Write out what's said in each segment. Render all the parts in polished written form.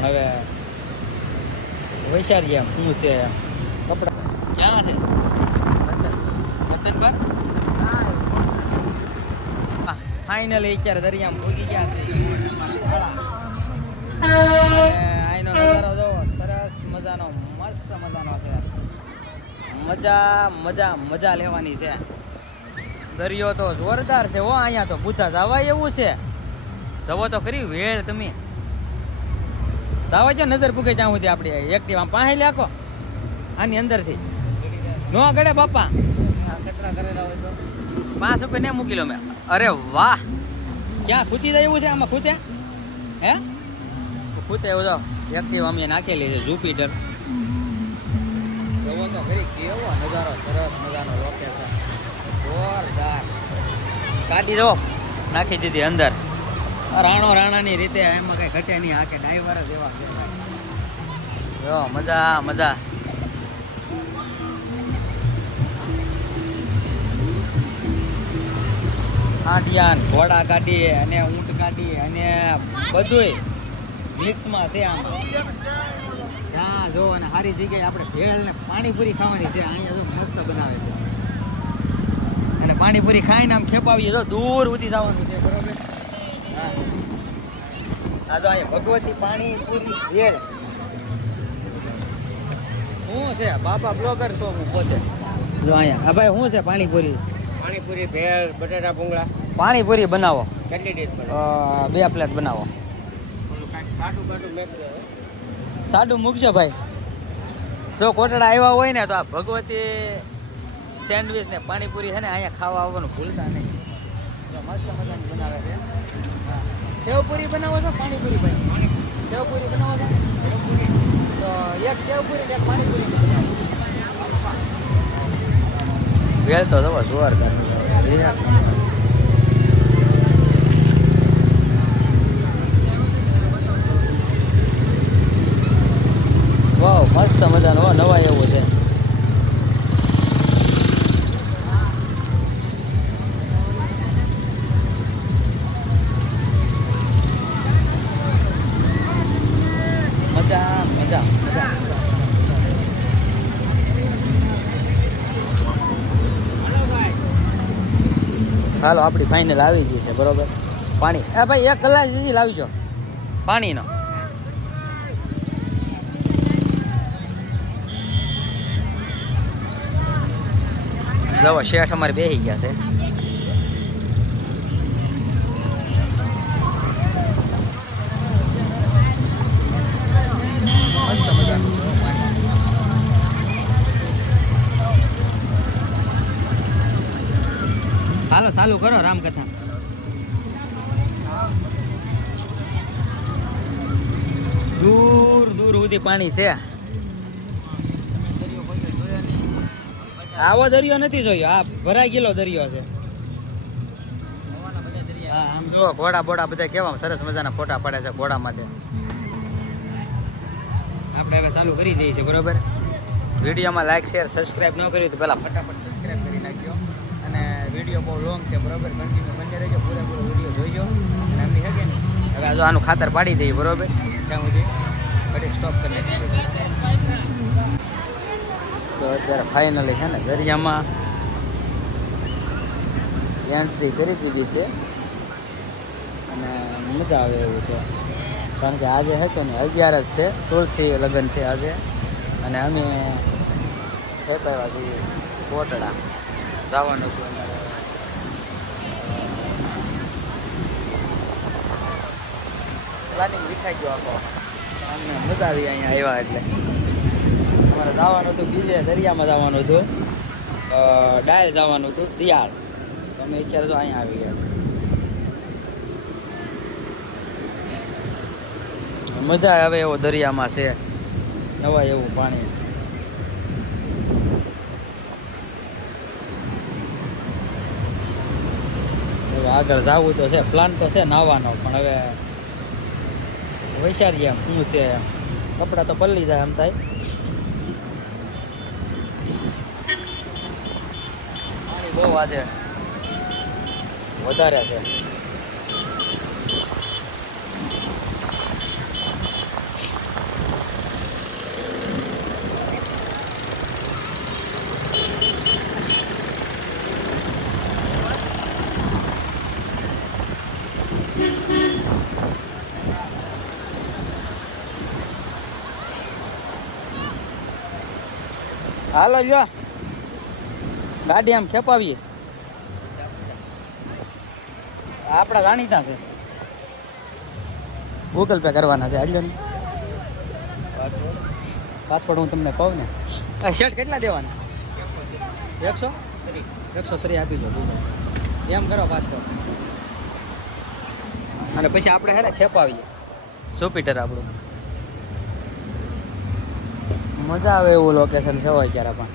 પણ હવે વૈશારી એમ શું છે કપડા ક્યાં છે વતન પર ફાઇનલી અત્યારે દરિયામાં પહોંચી ગયા છે આઈનો નજારો જો સરસ મજાનો મસ્ત મજાનો છે મજા લેવાની છે દરિયો તો જોરદાર છે હો અહીંયા તો બુધા જવાય એવું છે જવો તો ખરી વેળ તમે દાવા જો નજર પૂકે ત્યાં સુધી આપણે એક્ટિવ આમ પાસે લાખો આની અંદરથી નો ગળે બાપા કચરા કરેલા હોય તો 5 રૂપિયા ને મૂકી લો મેં અરે વાહ ક્યાં ખૂતી જાય એવું છે આમાં ખૂતે હે ખૂતે એવું તો એક્ટિવ અમે નાખેલી છે જુપિટર જવો તો ખરી કેવો નજારો સરસ મજાનો લોકેશન જોરદાર ગાડી જો નાખી દીધી અંદર રાણાની રીતે એમાં કઈ ઘટે નહીં આકે ડ્રાઈવર જ એવા જો મજા આંટિયાન ઘોડા કાઢી અને ઊંટ કાઢી અને બધુંય મિક્સમાં છે આમ ત્યાં જો અને સારી જગ્યાએ આપણે ભેળ ને પાણીપુરી ખાવાની છે અહીંયા જો મસ્ત બનાવે છે અને પાણીપુરી ખાઈને આમ ખેપાવીએ જો દૂર સુધી જવાનું છે બરોબર હા આ તો અહીંયા ભગવતી પાણીપુરી ભેળ શું છે બાપા બ્લોગર છો હું પોતે જો અહીંયા હા ભાઈ શું છે પાણીપુરી ભેળ બટાટા ભૂંગળા પાણીપુરી બનાવો કેટલી ડીશ 2 પ્લેટ બનાવો સાડું મૂકજો ભાઈ જો કોટડા આવ્યા હોય ને તો આ ભગવતી સેન્ડવીચ ને પાણીપુરી છે ને અહીંયા ખાવા આવવાનું ભૂલતા નહીં મસ્ત મજાની બનાવે છે હા સેવપુરી બનાવો છો પાણીપુરી ભાઈ સેવપુરી બનાવો છો તો એક સેવપુરી ને એક પાણીપુરી ભેળ તો જવો જોરદાર વાવ મસ્ત મજાનો નવા એવું છે મજા હાલો આપણી ફાઇનલ આવી ગઈ છે બરોબર પાણી ભાઈ 1 કલાક સુધી લાવીજો પાણીનો જવો શેઠ અમારે બેસી ગયા છે મસ્ત મજાનું હાલો ચાલુ કરો રામકથા દૂર સુધી પાણી છે આવો દરિયો નથી જોયો આ ભરાઈ ગયેલો દરિયો છે હા આમ જો ઘોડા બોડા બધા કેવા સરસ મજાના ફોટા પડે છે ઘોડામાંથી આપણે હવે ચાલુ કરી દઈએ છીએ બરોબર વિડીયોમાં લાઈક શેર સબસ્ક્રાઈબ ન કર્યું તો પહેલાં ફટાફટ સબસ્ક્રાઈબ કરી નાખ્યો અને વિડીયો બહુ લોંગ છે બરોબર કન્ટિન્યુ બની રહેજો પૂરેપૂરો વિડીયો જોઈજો અને એમની શકે ને હવે જો આનું ખાતર પાડી દઈએ બરોબર ત્યાં સુધી ઘડી સ્ટોપ કરી નાખીએ તો અત્યારે ફાઇનલી છે ને દરિયામાં એન્ટ્રી કરી દીધી છે અને મજા આવે એવું છે કારણ કે આજે હતો ને 11 જ છે તુલસી લગ્ન છે આજે અને અમે ખેપાવ્યા છીએ કોટડા જવાનું હતું અમારે પ્લાનિંગ વિખાઈ ગયો આખો અમને મજા આવી અહીંયા આવ્યા એટલે અમારે જવાનું હતું બીજે દરિયામાં જવાનું હતું ડાયલ જવાનું હતું દિયાળ તો અમે અત્યારે તો અહીંયા આવી ગયા મજા આવે એવો દરિયામાં છે નવા એવું પાણી હવે આગળ જવું તો છે પ્લાન તો છે નાવાનો પણ હવે વૈશારી એમ શું છે કપડાં તો પલળી જાય એમ થાય પાણી બહુ આજે વધારે છે હાલો લ્યો ગાડી આમ ખેપાવીએ આપણા જાણીતા છે ગૂગલ પે કરવાના છે હાલ્યો ને પાસપોર્ટ હું તમને કહું ને શર્ટ કેટલા દેવાના 130 આપી દો એમ કરો પાસપોર્ટ અને પછી આપણે હે ને ખેપાવીએ સુપીટર આપણું મજા આવે એવું લોકેશન છે હોય ક્યારે પણ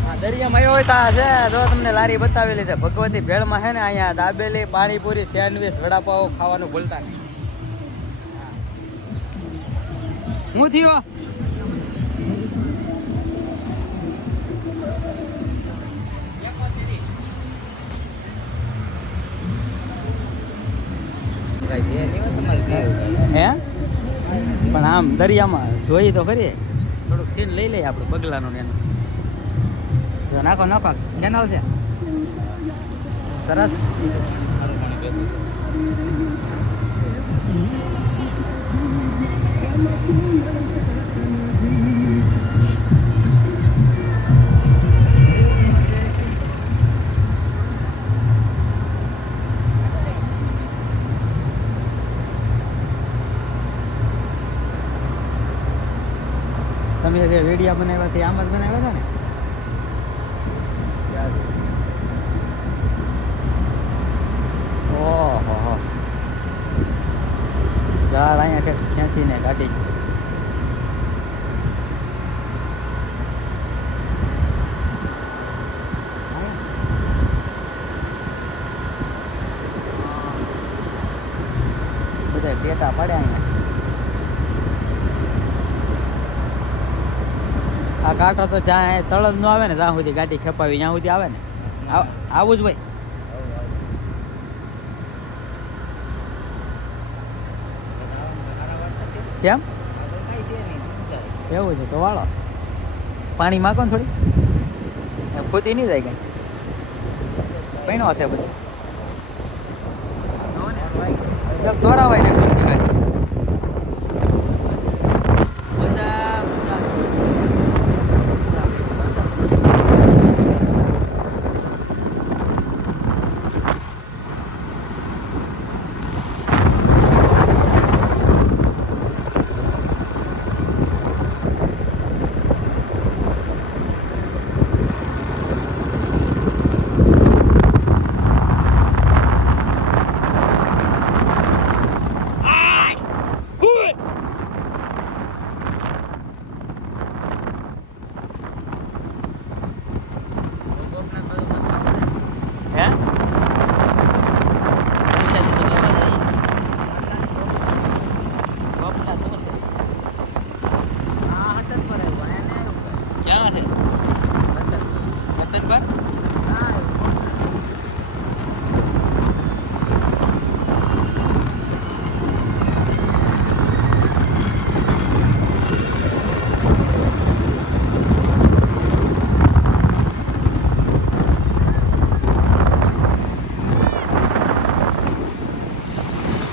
હા દરિયામાં આવ્યો હોય તો આ છે જો તમને લારી બતાવેલી છે ભગવતી ભેળમાં છે ને અહીંયા દાબેલી પાણીપુરી સેન્ડવીચ વડાપાવ ખાવાનું ભૂલતા નહીં હું થયો હે પણ આમ દરિયામાં જોઈએ તો ખરી થોડુંક સીન લઈ લઈએ આપણે પગલાનું ને એનું જો નાખો કેનાલ છે સરસ તમે જે વિડીયો બનાવ્યા તે આમ જ બનાવ્યા હતા ને ઓહો ઝાડ અહીંયા ખેંચીને કાઢી બધા ટેટા પડ્યા અહીંયા આ કાંઠો તો જ્યાં તળ જ ન આવે ને ત્યાં સુધી ગાડી ખેપાવી ત્યાં સુધી આવે ને આવું જ ભાઈ કેમ એવું છે તો વાળો પાણી માગો ને થોડી ખોતી નહીં જાય કઈ પૈણો હશે બધું દોરાવાય ને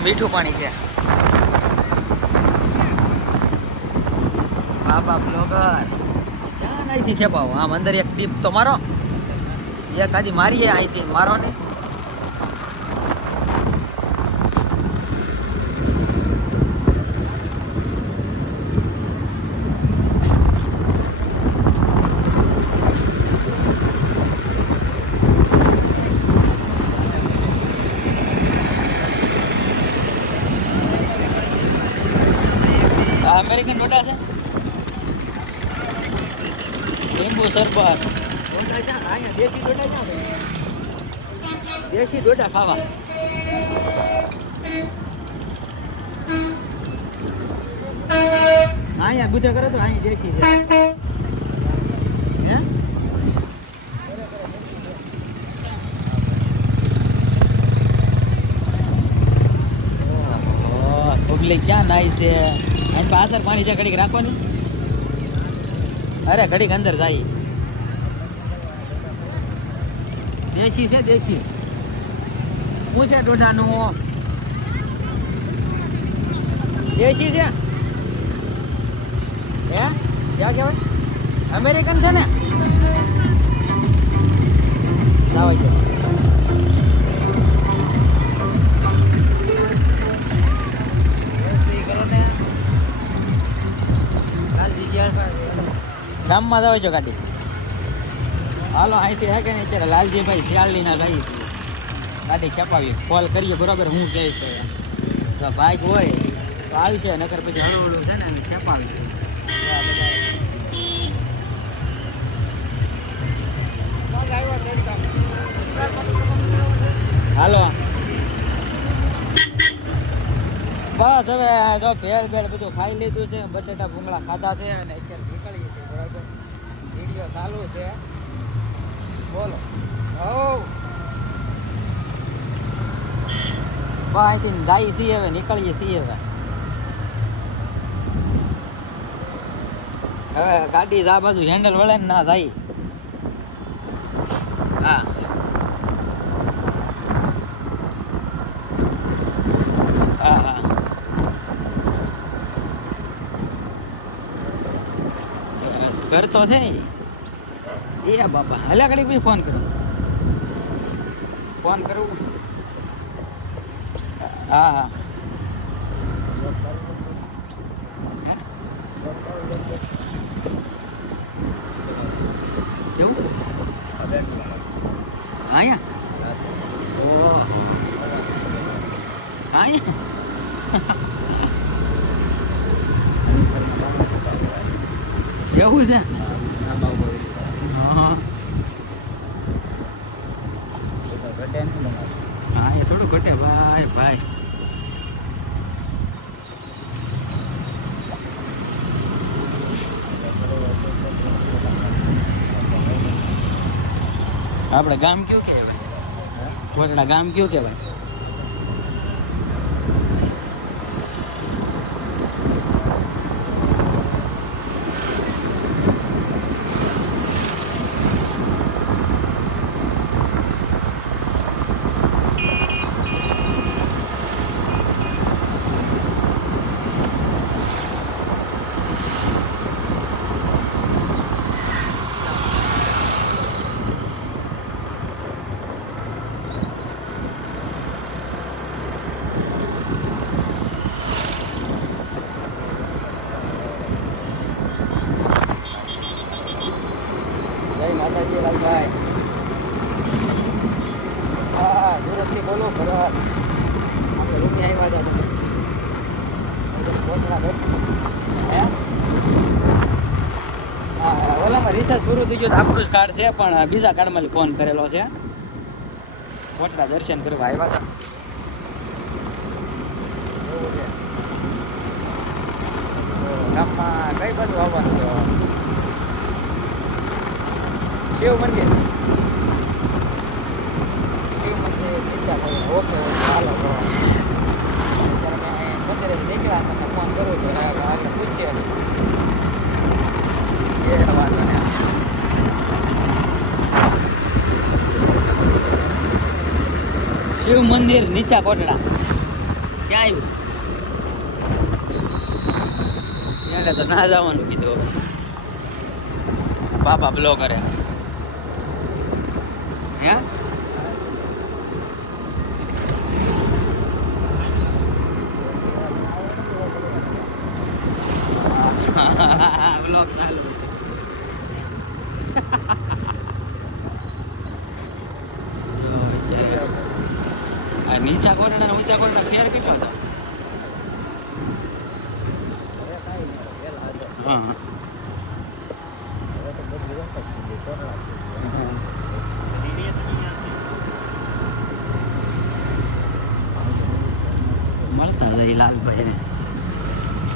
મીઠું પાણી છે બાબા બ્લોગર ક્યાં અહીંથી ખેપાવો આમ અંદર એક ટીપ તો મારો એક આજી મારીએ અહીંથી મારો ને અમેરિકન ડોડા છે લીંબુ શરબત દેશી ડોડા ખાવા અહીંયા બુધે કરો તો અહીંયા દેશી છે હે પબ્લિક ક્યાં નાય છે અને પાછળ પાણી છે ઘડીક રાખવાની અરે ઘડીક અંદર જાય દેશી છે દેશી શું છે દોઢાનું દેશી છે ક્યાં કહેવાય અમેરિકન છે ને લાવાય છે ગામમાં જાવ છો ગાડી હાલો અહીંથી હે કે નહીં અત્યારે લાલજીભાઈ શિયાળની ના ગઈ ગાડી ખેપાવી કોલ કરીએ બરાબર હું કહે છે તો બાઇક હોય તો આવશે નકર પછી હળવું છે ને ખેપાવી હાલો બસ હવે જો ભેળ ભેળ બધું ખાઈ લીધું છે બટેટા ભૂંગળા ખાધા છે અને અત્યારે નીકળીએ છીએ બરાબર વિડીયો ચાલુ છે બોલો બસ અહીંથી જાય છીએ હવે નીકળીએ છીએ હવે ગાડી આ બાજુ હેન્ડલ વળે ને ના જાય હા હા હા ઘર તો છે એ બાપા હલા ઘડી પછી ફોન કરું હા હા કેવું અહીંયા ઓહો અહીંયા એવું છે હા એ થોડું ઘટે ભાઈ ભાઈ આપણે ગામ કયું કહેવાય કોટડા ગામ કયું કહેવાય માતાજી લાલભાઈ હા સુરતથી બોલો ખરો આપણે રૂપિયા આવ્યા હતા હા ઓલામાં રિસર્ચ પૂરું થઈ ગયું તો આપણું જ કાર્ડ છે પણ બીજા કાર્ડમાં ફોન કરેલો છે કોટડા દર્શન કરવા આવ્યા હતા એવું છે ગામમાં કઈ બાજુ આવવાનું તો શિવ મંદિર ઓકે ચાલો તો અત્યારે નીકળ્યા તમને ફોન કરું છું એટલે પૂછીએ એ વાંધો ને શિવ મંદિર નીચા કોટડા ક્યાં આવ્યું એને તો ના જવાનું કીધું બાપા બ્લો કરે હે બ્લોગ ચાલુ છે નીચા કોટડા ને ઊંચા કોટડા ફેર કેટલો હતો હા મળતા જાય લાલભાઈ ને